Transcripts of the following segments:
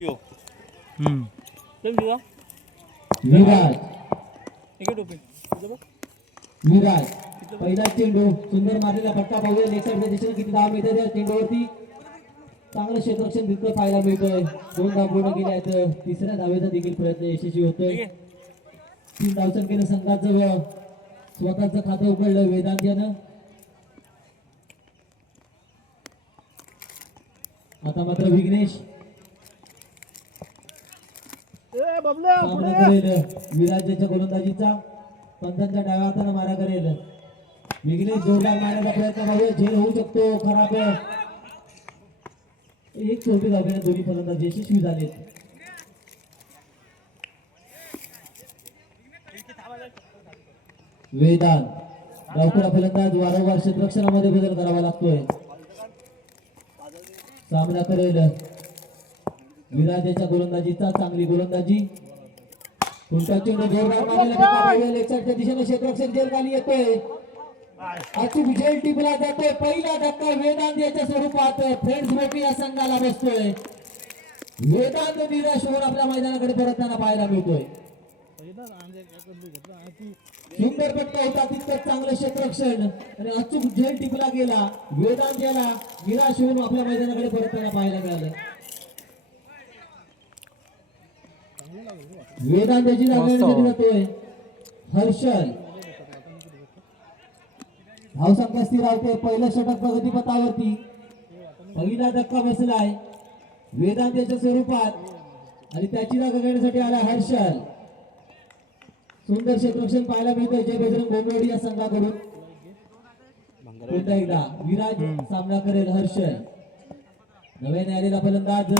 विराज विराज पहिला चेंडू सुंदर मारलेला फटका पाहूया लेफ्ट दिशेने किती धाव मिळते त्या चेंडूवरती चांगलं क्षेत्ररक्षण तिथं पाहायला मिळतोय 2 धाव पूर्ण केले आहेत तिसऱ्या धावेचा देखील प्रयत्न यशस्वी होतोय 3 धावसंख्येनं संघाचं स्वतःचं खातं उघडलं वेदांत यानं आता मात्र विघ्नेश विराजाच्या गोलंदाजीचा पंचांच्या डाव्या हाताने मारा करेल विघ्नेश जोरदार मारण्याचा प्रयत्न पाहूया झेल होऊ शकतो खराब एक चोटी धावल्याने दोन्ही फलंदाज यशस्वी झालेत वेदांत डावखुरा फलंदाज वारंवार क्षेत्ररक्षणामध्ये बदल करावा लागतोय सामना करेल विराजाच्या गोलंदाजीचा चांगली गोलंदाजी कोणता चेंडू जोरदार मारलेला लेफ्टच्या दिशेने क्षेत्ररक्षण जेल खाली येतोय अचूक झेल टिपला जातोय पहिला धक्का वेदांत याच्या स्वरूपात फ्रेंड्स मोठी या संघाला बसतोय वेदांत निराश होऊन आपल्या मैदानाकडे परतताना पाहायला मिळतोय सुंदर फटका होता तितकंच चांगलं क्षेत्ररक्षण आणि अचूक झेल टिपला गेला वेदांत याला निराश होऊन आपल्या मैदानाकडे परतताना पाहायला मिळालं वेदांत याची जागा जातोय हर्षल धावसंख्या स्थिर राहते पहिलं षटक प्रगतीपथावरती पहिला धक्का बसलाय वेदांत याच्या स्वरूपात आणि त्याची जागा घेण्यासाठी आला हर्षल सुंदर क्षेत्ररक्षण पाहायला मिळतंय जय बजरंग बोंबवडी या संघाकडून पुन्हा एकदा विराज सामना करेल हर्षल नव्याने आलेला फलंदाज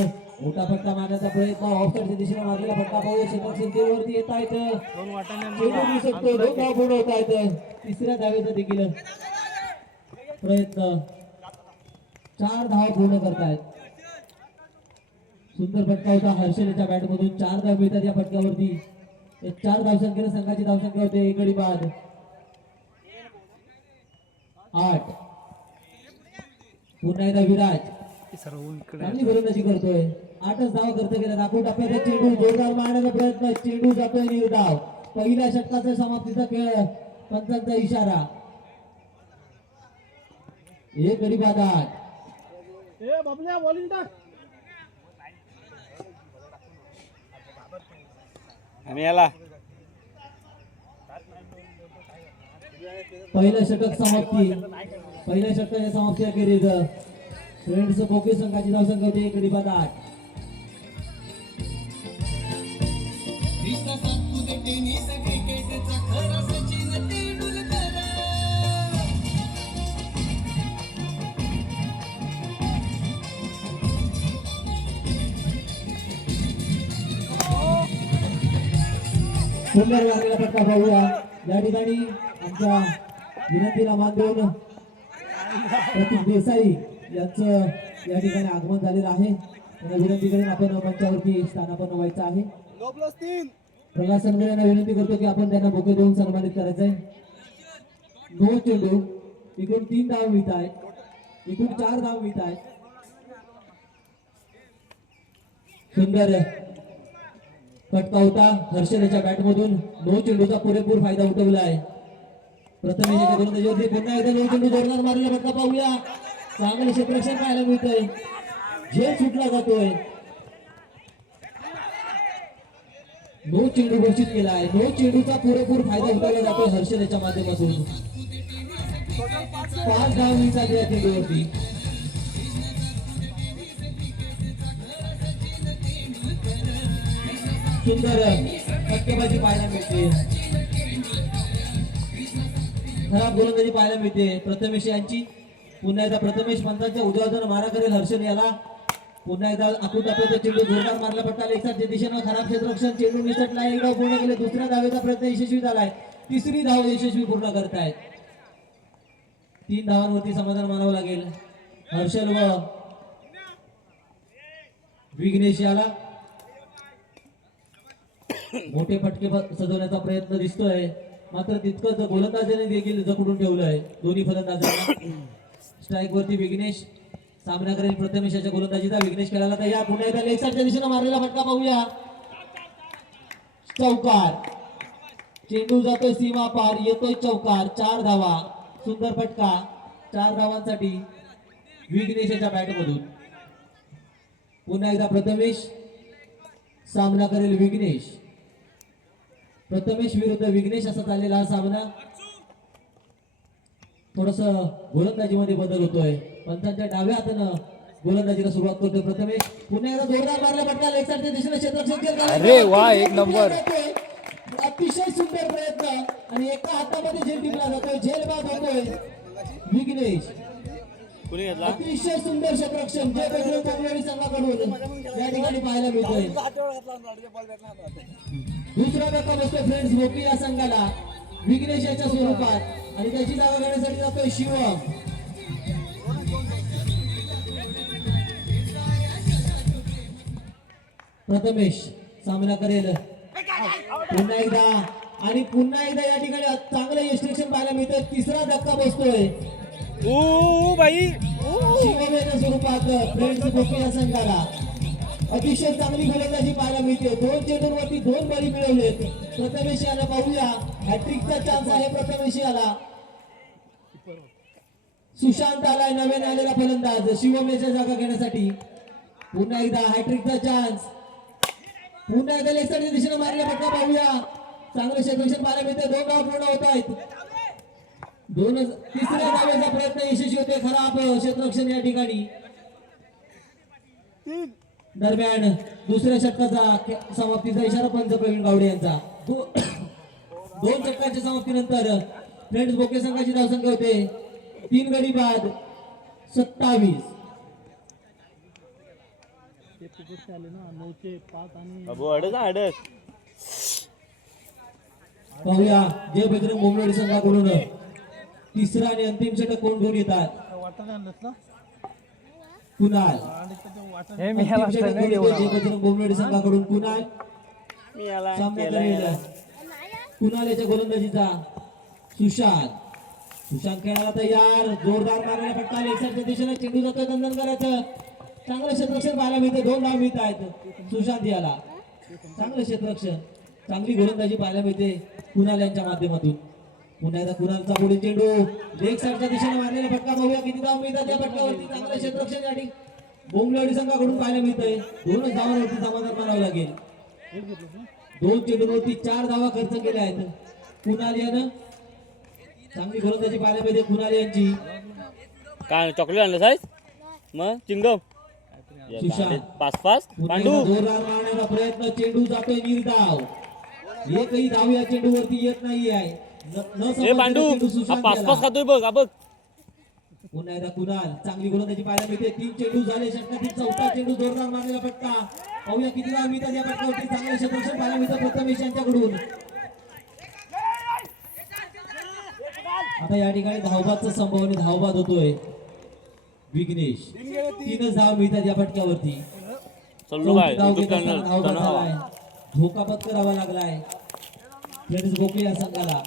मोठा फटका मारण्याचा प्रयत्न ऑफसाईडच्या दिशेने मारलेला फटका पाहूया क्षेत्ररक्षण केवरती येत आहेत दोन धाव पूर्ण होत आहेत तिसऱ्या धावेचा देखील प्रयत्न 4 धाव पूर्ण करतायत सुंदर फटका होता हर्षल याच्या बॅट मधून 4 धाव मिळतात या फटक्यावरती 4 धावसंख्येने संघाची धावसंख्या होते एक गडी बाद 8 पुन्हा एकदा विराज चांगली गोलंदाजी करतोय 8च धाव करतो गेला राखून टप्प्यात चेंडू जोरदार मारण्याचा प्रयत्न चेंडू जातोय निर्धाव पहिल्या षटकाचा समाप्तीचा खेळ पंचांचा इशारा एक गडी बाद 8 पहिलं षटक समाप्ती पहिल्या षटकाच्या समाप्ती अखेरीस फ्रेंड्स बोके संघाची धावसंख्या होती एक गडी बाद 8 सुंदर लागलेला फटका पाहूया या ठिकाणी आमच्या विनंतीला मान देऊन प्रतीक देसाई यांचं या ठिकाणी आगमन झालेलं आहे त्यांना विनंती करून आपण मंचावरती स्थानापन्न व्हायचं आहे प्रल्हाद सनगर यांना विनंती करतो की आपण त्यांना बुके देऊन सन्मानित करायचं आहे 2 चेंडू एकूण 3 धाव मिळत आहेत एकूण 4 धाव मिळत आहेत सुंदर फटका होता हर्षल याच्या बॅट मधून 2 चेंडूचा पुरेपूर फायदा उठवला आहे प्रथम याच्या गोलंदाजीवरती पुन्हा एकदा 2 चेंडू जोरदार मारलेला फटका पाहूया चांगले क्षेत्ररक्षण पाहायला मिळतंय झेल सुटला जातोय 2 चेंडू घोषित केला आहे 2 चेंडूचा पुरेपूर फायदा उठवला जातोय हर्षल याच्या माध्यमातून 5 धाव मिळतात या चेंडूवरती सुंदर फटकेबाजी पाहायला मिळते खराब गोलंदाजी पाहायला मिळते प्रथमेश यांची पुन्हा एकदा प्रथमेश पंतांच्या उजव्या हाताने मारा करेल हर्षल याला पुन्हा एकदा आखून टप्प्याचा चेंडू जोरदार मारला फटका लेगच्या दिशेनं खराब क्षेत्ररक्षण चेंडू निसटला एक धाव पूर्ण केले दुसऱ्या धावेचा प्रयत्न यशस्वी झालाय तिसरी धाव यशस्वी पूर्ण करतायत 3 धावांवरती समाधान मानावं लागेल हर्षल व विघ्नेश याला मोठे फटके सजवण्याचा प्रयत्न दिसतोय मात्र तितकंच गोलंदाजाने देखील जखडून ठेवलंय दोन्ही फलंदाजांना स्ट्राईक वरती विघ्नेश सामना करेल प्रथमेशाच्या गोलंदाजीचा. विघ्नेश खेळायला तयार. पुन्हा एकदा लेग साईडच्या दिशेने मारलेला फटका पाहूया. चौकार. चेंडू जातोय सीमा पार, येतोय चौकार. 4 धावा. सुंदर फटका 4 धावांसाठी विघ्नेशाच्या बॅट मधून. पुन्हा एकदा प्रथमेश सामना करेल विघ्नेश. प्रथमेश विरुद्ध विघ्नेश असा चाललेला हा सामना. थोडस गोलंदाजीमध्ये बदल होतोय. पंचांच्या डाव्या हातानं गोलंदाजीला सुरुवात करतोय प्रथमेश. पुन्हा एकदा जोरदार मारला फटका लेग साईडच्या दिशेने क्षेत्ररक्षण केलं. अरे वा, एक नंबर. अतिशय सुंदर प्रयत्न आणि एका हातामध्ये झेल टिपला जातोय. झेल बाद होतोय विघ्नेश. अतिशय सुंदर क्षेत्ररक्षण जे बजरंग बोंबलेडी संघाकडून या ठिकाणी पाहायला मिळतोय. दुसरा धक्का बसतोय फ्रेंड्स गोपी या संघाला विघ्नेश याच्या स्वरूपात आणि त्याची जागा घेण्यासाठी जातोय शिवम. प्रथमेश सामना करेल पुन्हा एकदा आणि पुन्हा एकदा या ठिकाणी चांगलं यष्टिक्षण पाहायला मिळतं. तिसरा धक्का बसतोय शिवम याच्या स्वरूपात फ्रेंड्स गोपी या संघाला. अतिशय चांगली गोलंदाजी पाहायला मिळते. 2 चेंडूंवरती 2 बळी मिळवलेत प्रथमेश याला. पाहूया हॅट्रिकचा चान्स आहे प्रथमेश याला. सुशांत आलाय नव्याने आलेला फलंदाज शिवम याच्या जागा घेण्यासाठी. पुन्हा एकदा हॅट्रिकचा चान्स. पुन्हा एकदा लेग साईडच्या दिशेने मारलेला फटका पाहूया. चांगलं क्षेत्ररक्षण पाहायला मिळते. 2 धावा पूर्ण होत आहेत. तिसऱ्या धावेचा प्रयत्न यशस्वी होते. खराब क्षेत्ररक्षण या ठिकाणी. दरम्यान दुसऱ्या षटकाचा समाप्तीचा इशारा पंच प्रवीण गावडे यांचा. 2 षटकांच्या समाप्तीनंतर फ्रेंड्स बोके संघाची धावसंख्या होते 3 गडी बाद 27. पाहूया जय बजरंग बोंबलेडी संघाकडून तिसरा आणि अंतिम षटक कोण घेऊन येतात. कुणाल जय बजरंग बोंबलेडी संघाकडून कुणाल सामना करेल. कुणाल याच्या गोलंदाजीचा. सुशांत खेळायला तयार. जोरदार मारलेला फटका लेग साईडच्या दिशेने. चेंडू जातोय दंदन करायचं. चांगलं क्षेत्ररक्षण पाहायला मिळतं. 2 धाव मिळत आहेत सुशांत याला. चांगलं क्षेत्ररक्षण चांगली गोलंदाजी पाहायला मिळते कुणाल यांच्या माध्यमातून. पुन्हा एकदा कुणालचा पुढे चेंडू लेग साईडच्या दिशेने मारलेला फटका. बघूया किती धाव मिळतात त्या फटक्यावरती. चांगलं क्षेत्ररक्षण या ठिकाणी बोंबलेडी संघाकडून पाहायला मिळतंय. 2 धावांवरती समाधान मानावं लागेल. 2 चेंडूंवरती 4 धावा खर्च केल्या आहेत कुणाल यानं. चांगली गोलंदाजी पाहायला मिळते कुणाल यांची. काय चॉकलेट आणलं साहेब मग चिंगम पाच पांडू. जोरदार मारण्याचा प्रयत्न. चेंडू जातोय निर्धाव. एकही धाव या चेंडूवरती येत नाही आहे. पांडू पाच खातोय बघ. पुन्हा एकदा कुणाल चांगली गोलंदाजी पाहायला मिळते. 3 चेंडू झाले. षटकातील 4था चेंडू जोरदार मारलेला फटका. पाहूया किती धाव मिळतात या फटकावरती. चांगलं क्षेत्ररक्षण पाहायला मिळतं प्रथमेश यांच्याकडून. आता या ठिकाणी धावबादचा संभव आणि धावबाद होतोय विघ्नेश. 3च धाव मिळतात या फटक्यावरती. धावबाद झालाय. धोका पत्करावा लागलाय फ्रेंड्स बोके या संघाला.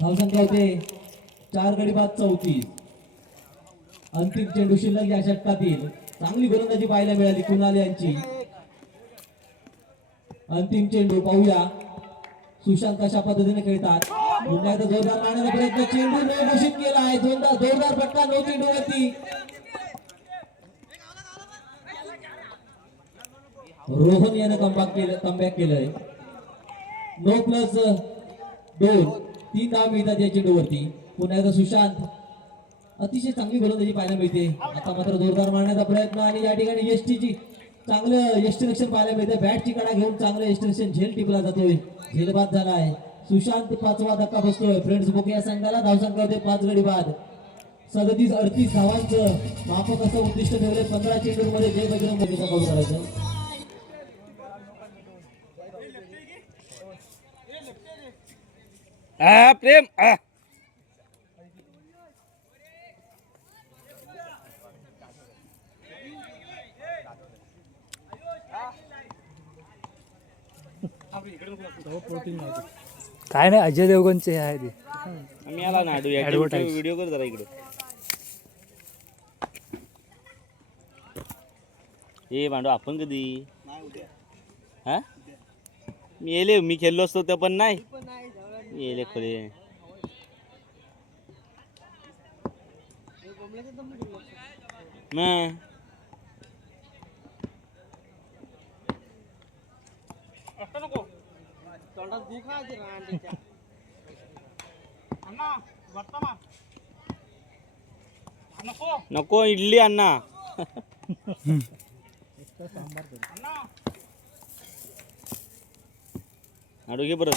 धावसंख्या होते 4 गडी बाद 34. अंतिम चेंडू शिल्लक या षटकातील. चांगली गोलंदाजी पाहायला मिळाली कुणाल यांची. अंतिम चेंडू पाहूया सुशांत कशा पद्धतीने खेळतात. पुन्हा एकदा जोरदार मारण्याचा प्रयत्न. चेंडू न घोषित केला आहे. जोरदार फटका 9 चेंडूवरती. रोहन यानं कमबॅक केलंय. 9+2 3 धाव मिळतात या चेंडूवरती. पुन्हा एकदा सुशांत. अतिशय चांगली गोलंदाजी पाहायला मिळते. आता मात्र जोरदार मारण्याचा प्रयत्न आणि या ठिकाणी यष्टीची चांगलं यष्टिरक्षण पाहायला मिळते. बॅटची कडा घेऊन चांगलं यष्टिरक्षण झेल टिपला जातोय. झेलबाद झालाय. सुशांत 5वा धक्का बसतोय फ्रेंड्स बोके या संघाला. धावसंख्या होते 5 गडी बाद 37-38 धावांचं माफक असं उद्दिष्ट ठेवले. 15 चेंडूंमध्ये जय बजरंग बोकेचा कौल करायचं. प्रेम काय नाही, अजय देवगणचे आहे ते. आम्ही आला ना व्हिडिओ कर जरा इकडे. हे मांडू आपण कधी हा मी येले मी खेळलो असतो ते पण नाही येले खोले मग नको इडली अण्णा आडू घे परत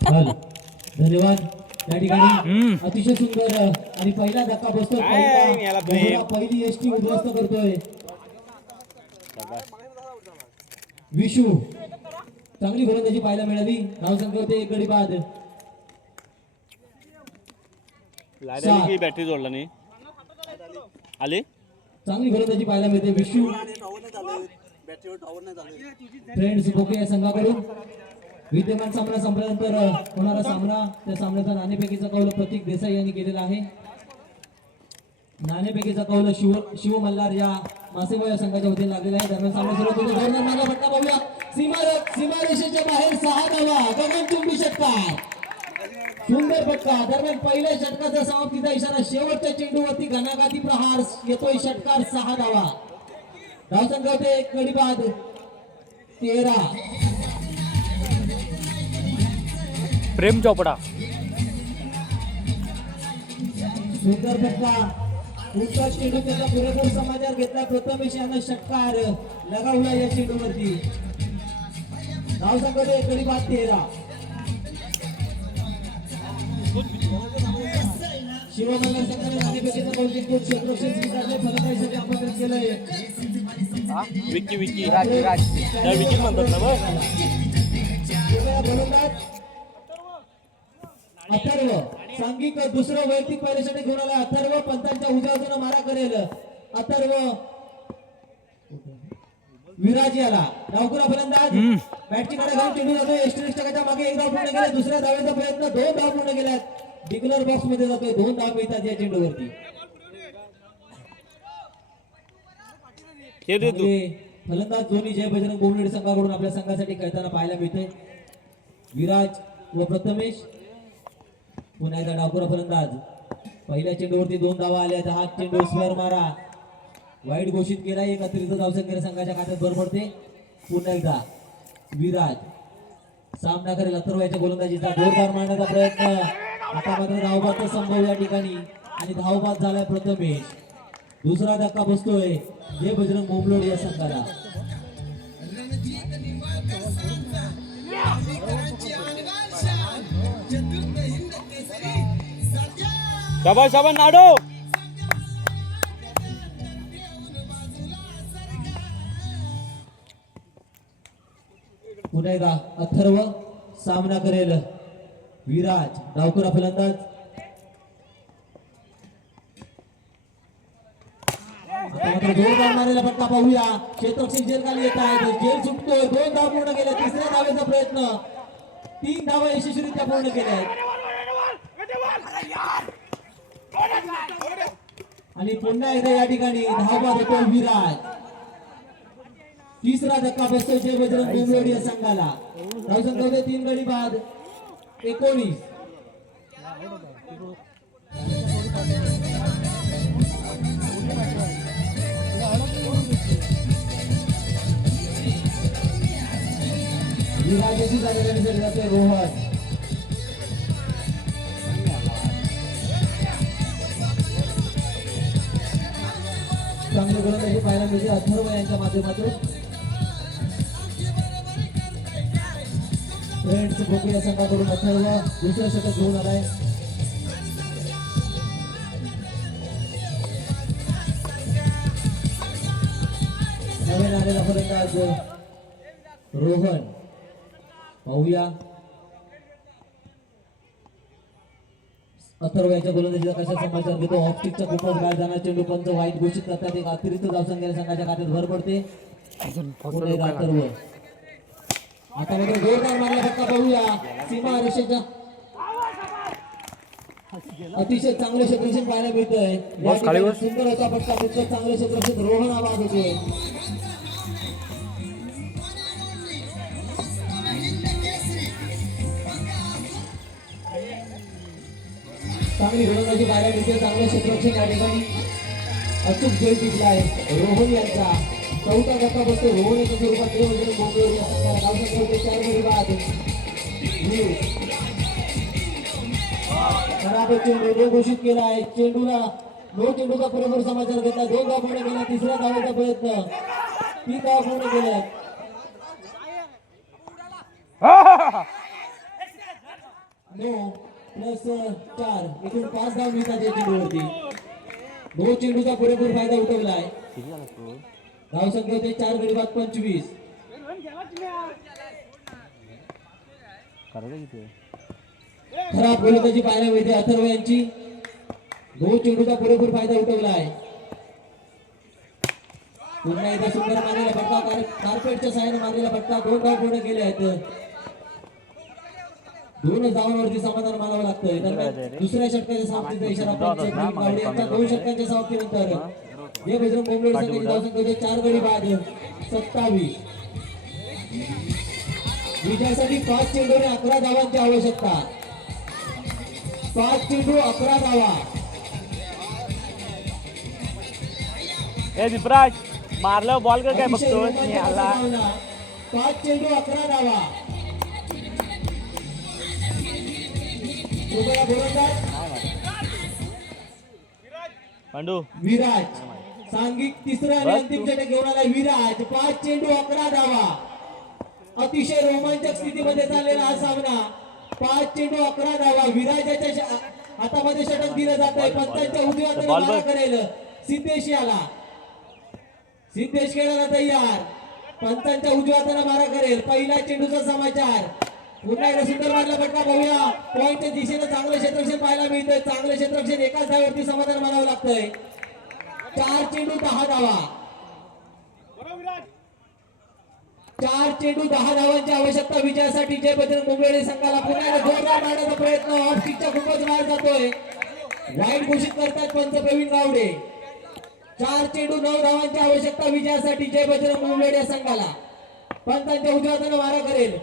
चल, धन्यवाद त्या ठिकाणी अतिशय सुंदर आणि पहिला धक्का बसतोय काय याला प्रेम. पहिला पहिली एसटी उद्ध्वस्त करतोय विशू चांगली गोलंदाजी पाहायला मिळाली धावसंख्या होते 1 गडी बाद लायला की बॅटरी जोडला नाही आले चांगली गोलंदाजी पाहायला मिळते विशू फ्रेंड्स बोके या संघाकडून विद्यमान सामना संपल्यानंतर होणारा सामना त्या सामन्याचा नाणेफेकीचा कौल प्रतीक देसाई यांनी केलेला आहे नाणेफेकीचा कौल शिव मल्हार या मासेगाव या संघाच्या वतीने लागलेला आहे दरम्यान सामना सुरू होतो जोरदार मारला फटका पाहूया सीमारेषेच्या बाहेर 6 धावा गगनचुंबी षटकार सुंदर फटका दरम्यान पहिल्या षटकाचा समाप्तीचा इशारा शेवटच्या चेंडूवरती घणाघाती प्रहार येतोय षटकार 6 धावा धावसंख्या होते 1 गडी बाद 13 प्रेम चोपडा सुंदर फटका पुढचा चेंडू त्याचा पुरेपूर समाचार घेतला प्रथमेश यानं षटकार लगावला या चेंडूवरती धावसंख्या 1 गडी बाद 13 शिवमल्हार संघाने नाणेफेकीचा कौल जिंकून क्षेत्ररक्षण स्वीकारले फलकासाठी आमंत्रित केलंय विकी विकी त्या विकी म्हणतात ना बघ गोलंदाज अथर्व सांघिक दुसरं वैयक्तिक पहिल्यासाठी घेऊन आला अथर्व पंतांच्या उजव्या बाजूने मारा करेल अथर्व विराज याला डावकुरा फलंदाज बॅटची कडे घेऊन चेंडू जातोय एस्ट्रिक्टच्या मागे 1 धाव पूर्ण केला दुसऱ्या धावेचा प्रयत्न 2 धाव पूर्ण केल्यात डिक्लर बॉक्स मध्ये जातोय 2 धाव मिळतात या चेंडूवरती फलंदाज धोनी जय बजरंग बोमलेड संघाकडून आपल्या संघासाठी खेळताना पाहायला मिळते विराज व प्रथमेश पुन्हा एकदा डावकुरा फलंदाज पहिल्या चेंडूवरती 2 धावा आल्या 10 चेंडू स्क्वेअर मारा वाईट घोषित केला एक अतिरिक्त धावसंख्या संघाच्या खात्यात भर पडते पुन्हा एकदा विराज सामना करेल अथर्वाच्या गोलंदाजीचा जोरदार मारण्याचा प्रयत्न आता मात्र धावबाद संभव या ठिकाणी आणि धावबाद झालाय प्रथमेश दुसरा धक्का बसतोय जय बजरंग बोमलोड या संघाला शाबाश शाबाश नाडो पुन्हा एकदा अथर्व सामना करेल विराज डावकुरा फलंदाज मात्र जोरदार मारलेला फटका पाहूया क्षेत्ररक्षक जेल खाली येत आहे जेल सुटतोय 2 धाव पूर्ण केल्या तिसऱ्या धावेचा प्रयत्न 3 धावा यशस्वीरित्या पूर्ण केल्या आहेत आणि पुन्हा एकदा या ठिकाणी धावबाद होतो विराज तिसरा धक्का बसतो जय बजरंग बोमलोड या संघाला धावसंख्या होते 3 गडी बाद 19 1 विराजाची जागा घेण्यासाठी जातोय रोहन. चांगली गोलंदाजी पाहायला मिळते अथर्व यांच्या माध्यमातून. फ्रेंड्स भोके या संघाकडून अथर्व दुसरं षटक घेऊन आलाय. नवीन आलेला फलंदाज रोहन. पाहूया अथर्व यांच्या गोलंदाजीचा कशा समाचार घेतो. ऑप्टिकच्या खूपच बाहेर जाणार चेंडू पंच वाईट घोषित करतात. एक अतिरिक्त धावसंख्या संघाच्या खात्यात भर पडते. अथर्व आता मध्ये जोरदार मारला फटका. पाहूया सीमा रेषेच्या अतिशय चांगले क्षेत्ररक्षण पाहायला मिळतंय. सुंदर होता फटका. तितकं चांगले क्षेत्ररक्षण रोहन आवाज होतोय. चांगली गोलंदाजी पाहायला मिळते. चांगले क्षेत्ररक्षण या ठिकाणी अचूक जय टिकला आहे रोहन यांचा. चौथा धक्का बसतो रोहन याच्या स्वरूपात चार गडी बाद. खराब चेंडू घोषित केला आहे. चेंडूला नो चेंडूचा बरोबर समाचार घेतला. 2 धावा पूर्ण केला. तिसऱ्या धावेचा प्रयत्न 3 धावा पूर्ण केल्या. नो प्लस 4 एकूण 5 धाव मिळतात या चेंडूवरती. 2 चेंडूचा पुरेपूर फायदा उठवलाय. धाव संख्या होते 4 गडी बाद 25. खराब गोलंदाजी पाहायला मिळते अथर्व यांची. 2 चेंडूचा पुरेपूर फायदा उठवलाय. पुन्हा एकदा सुंदर मारलेला फटका. कार्पेटच्या सहाय्याने मारलेला फटका. 2 धाव पूर्ण केले आहेत. 2 धावांवरती समाधान मानावं लागतंय. दरम्यान दुसऱ्या षटकाच्या समाप्तीचा इशारा पंच गावडे यांच्या 2 षटकांच्या समाप्तीनंतर हे बजरंग बोंबले संघाची धावसंख्या होते 4 गडी बाद 27. विजयासाठी 5 चेंडू आणि 11 धावांची आवश्यकता. 5 चेंडू 11 धावा. दीपराज मारलं बॉल काय बघतो. 5 चेंडू 11 धावा. पांडू विराज सांघिक तिसरा आणि अंतिम षटक घेऊन आला. विराज 5 चेंडू 11 धावा. अतिशय रोमांचक स्थितीमध्ये चाललेला हा सामना. 5 चेंडू 11 धावा. विराजाच्या हातामध्ये षटक दिलं जात आहे. पंचांच्या उजव्या हाताने मारा करेल सिद्धेश याला. सिद्धेश खेळायला तयार. पंचांच्या उजव्या हाताने मारा करेल. पहिला चेंडूचा समाचार. पुन्हा एकदा सुंदर मारला फटका. पाहूया पॉइंटच्या दिशेने चांगलं क्षेत्ररक्षण पाहायला मिळतंय. चांगलं क्षेत्ररक्षण एकाच धावेवरती समाधान मानावं लागतंय. 4 चेंडू 10 धावा. 4 चेंडू 10 धावांची आवश्यकता विजयासाठी जय बजरंग बोंबले संघाला. पुन्हा एकदा जोरदार मारण्याचा प्रयत्न. ऑफ पिचच्या खूपच बाहेर जातोय. वाईट घोषित करतात पंच प्रवीण गावडे. 4 चेंडू 9 धावांची आवश्यकता विजयासाठी जय बजरंग बोंबले या संघाला. पंचांच्या उजव्या हाताने मारा करेल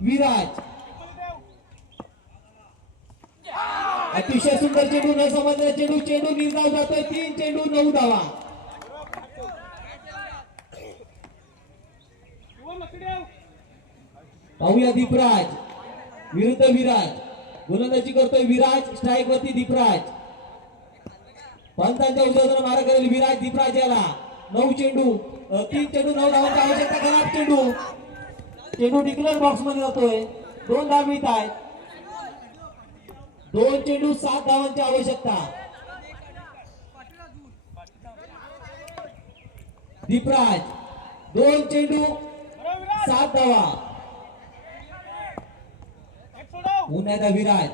विराज. अतिशय सुंदर चेंडू. न समजलेला चेंडू. चेंडू निर्धाव जातोय. 3 चेंडू 9 धावा. पाहूया दीपराज विरुद्ध विराज. गोलंदाजी करतोय विराज. स्ट्राईक वरती दीपराज. पंचांच्या उजव्या मारा करेल विराज. दीपराज याला 9 चेंडू 3 चेंडू 9 धावांची आवश्यकता. खराब चेंडू. चेंडू डिक्लेअर बॉक्स मध्ये जातोय. 2 धाव मिळत आहेत. 2 चेंडू 7 धावांची आवश्यकता. दीपराज 2 चेंडू 7 धावा. पुन्हा एकदा विराज.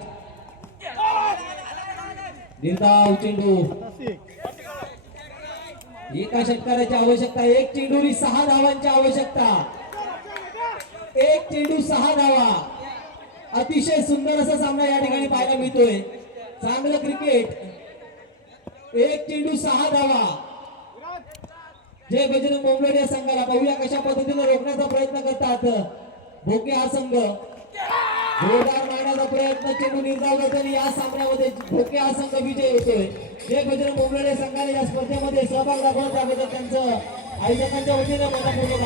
निर्धाव चेंडू. एका षटकाराची आवश्यकता. 1 चेंडूनी 6 धावांची आवश्यकता. 1 चेंडू 6 धावा. अतिशय सुंदर असा सामना या ठिकाणी पाहायला मिळतोय. चांगलं क्रिकेट. 1 चेंडू 6 धावा. जय बजरंग बोंबले या संघाला. पाहूया कशा पद्धतीने रोखण्याचा प्रयत्न करतात भोके हा संघ. जोरदार मारण्याचा प्रयत्न. चेंडू निर्धाव आणि या सामन्यामध्ये भोके हा संघ विजय होतोय. जय बजरंग बोंबले संघाने या स्पर्धेमध्ये सहभाग दाखवण्याबद्दल त्यांचं आयोजकांच्या वतीने मनपूर्वक